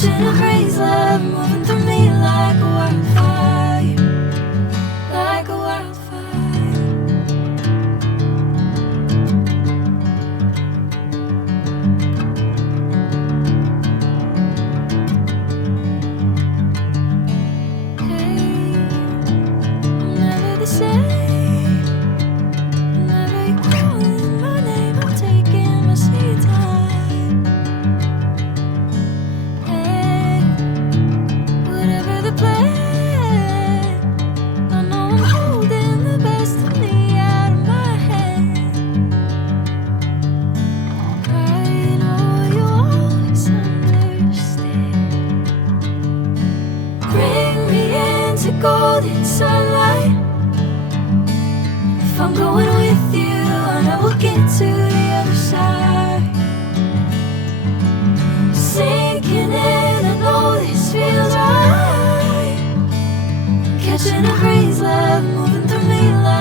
Catching a crazy love moving through me like a wildfire, like a wildfire. Hey, I'm never the same. Whenever you're calling my name, I'm taking my sweet time. Hey, whatever the plan, I know I'm holding the best of me out of my hand. I know you always understand. Bring me into golden sunlight. If I'm going with you, I know we'll get to the other side. Sinking in, I know this feels right. Catching a crazy love moving through me like